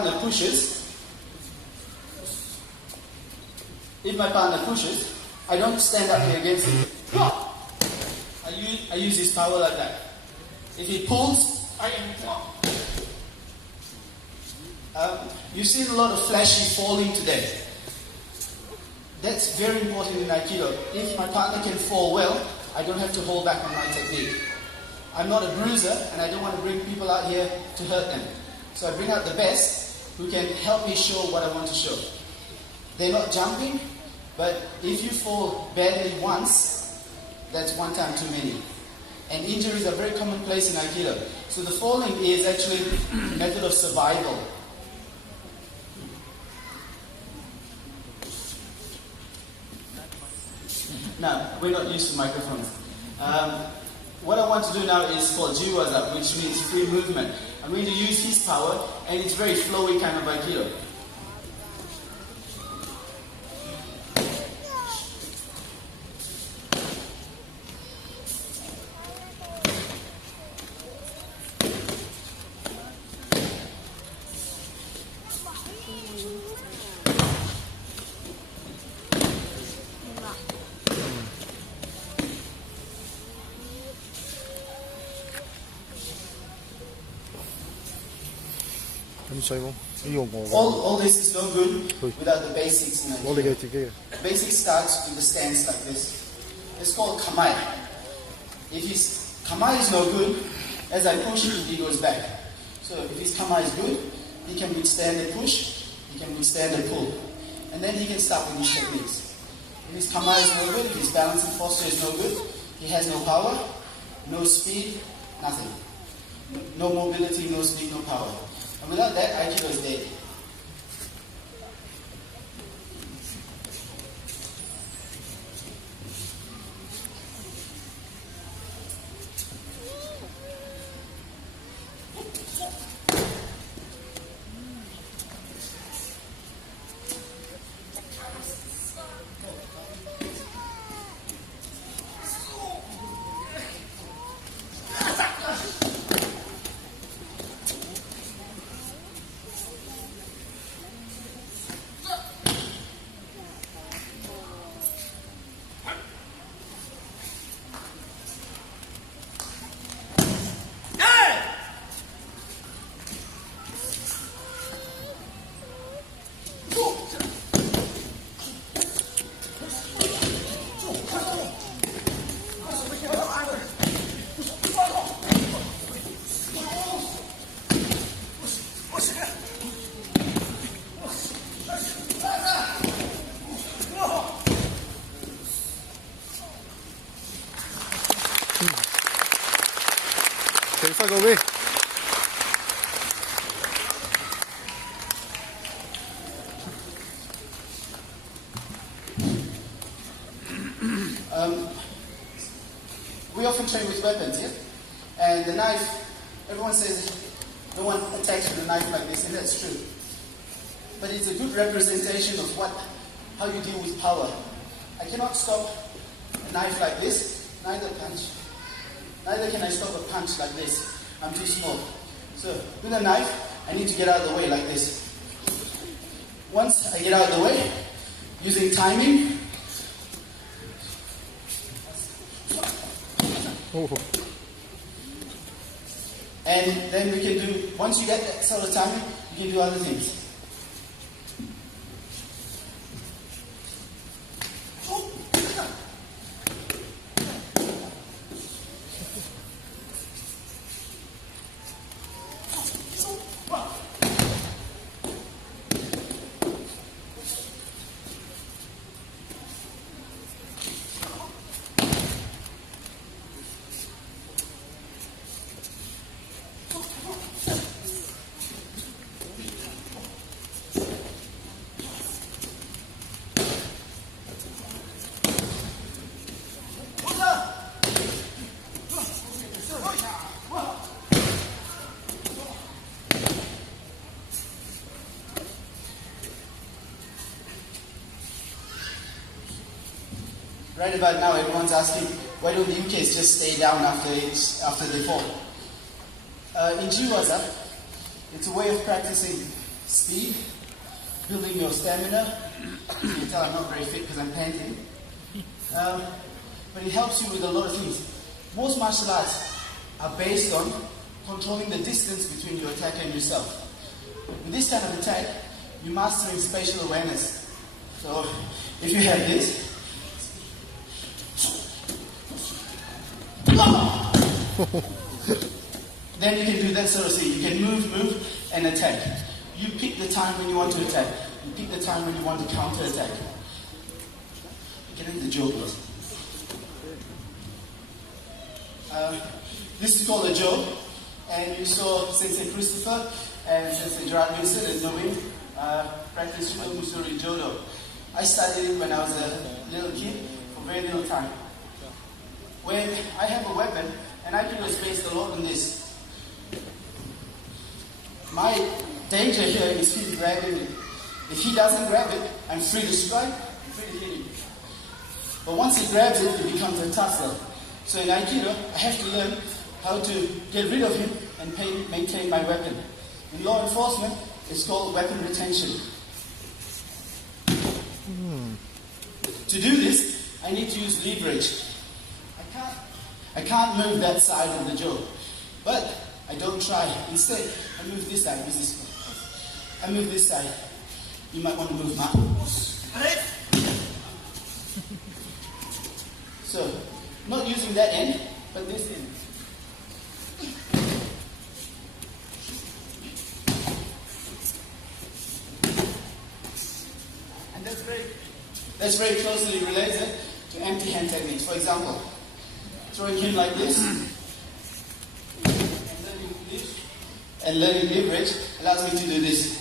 partner pushes, if my partner pushes, I don't stand up here against him. I use his power like that. If he pulls, I am. You've seen a lot of flashy falling today. That's very important in Aikido. If my partner can fall well, I don't have to hold back on my technique. I'm not a bruiser, and I don't want to bring people out here to hurt them. So I bring out the best who can help me show what I want to show. They're not jumping, but if you fall badly once, that's one time too many. And injuries are very commonplace in Aikido. So the falling is actually a method of survival. Now, we're not used to microphones. What I want to do now is called Jiwaza, which means free movement. I'm going to use his power, and it's very flowy kind of Aikido. All this is no good without the basics in Aikido. Basic starts with the stance like this. It's called kamai. If his kamai is no good, as I push him, he goes back. So if his kamai is good, he can withstand the push, he can withstand the pull. And then he can start with these techniques. If his kamai is no good, if his balance and posture is no good, he has no power, no speed, nothing. No mobility, no speed, no power. And without that, Aikido is dead. We often train with weapons, yeah? And the knife, everyone says no one attacks with a knife like this, and that's true. But it's a good representation of how you deal with power. I cannot stop a knife like this, neither can I stop a punch like this. I'm too small. So with a knife, I need to get out of the way like this. Once I get out of the way, using timing, and then we can do, once you get that sort of timing, you can do other things. Right about now, everyone's asking, why don't the UKs just stay down after they fall? In Jiwaza, it's a way of practicing speed, building your stamina. You can tell I'm not very fit because I'm panting. But it helps you with a lot of things. Most martial arts are based on controlling the distance between your attacker and yourself. With this kind of attack, you're mastering spatial awareness. So if you have this, then you can do that sort of thing. You can move, and attack. You pick the time when you want to attack. You pick the time when you want to counter-attack. Get in the joke. This is called a joke, and you saw Sensei Christopher and Sensei Gerard Winston and Novin practice Musuri Jodo. I studied it when I was a little kid for very little time. When I have a weapon, and Aikido is based a lot on this. My danger here is he's grabbing it. If he doesn't grab it, I'm free to strike, I'm free to hit him. But once he grabs it, it becomes a tussle. So in Aikido, I have to learn how to get rid of him and maintain my weapon. In law enforcement, it's called weapon retention. To do this, I need to use leverage. I can't move that side of the jaw, but I don't try. Instead, I move this side. I move this side. You might want to move now. So, not using that end, but this end. And that's very closely related to empty hand techniques. For example, throwing him like this, and learning leverage allows me to do this.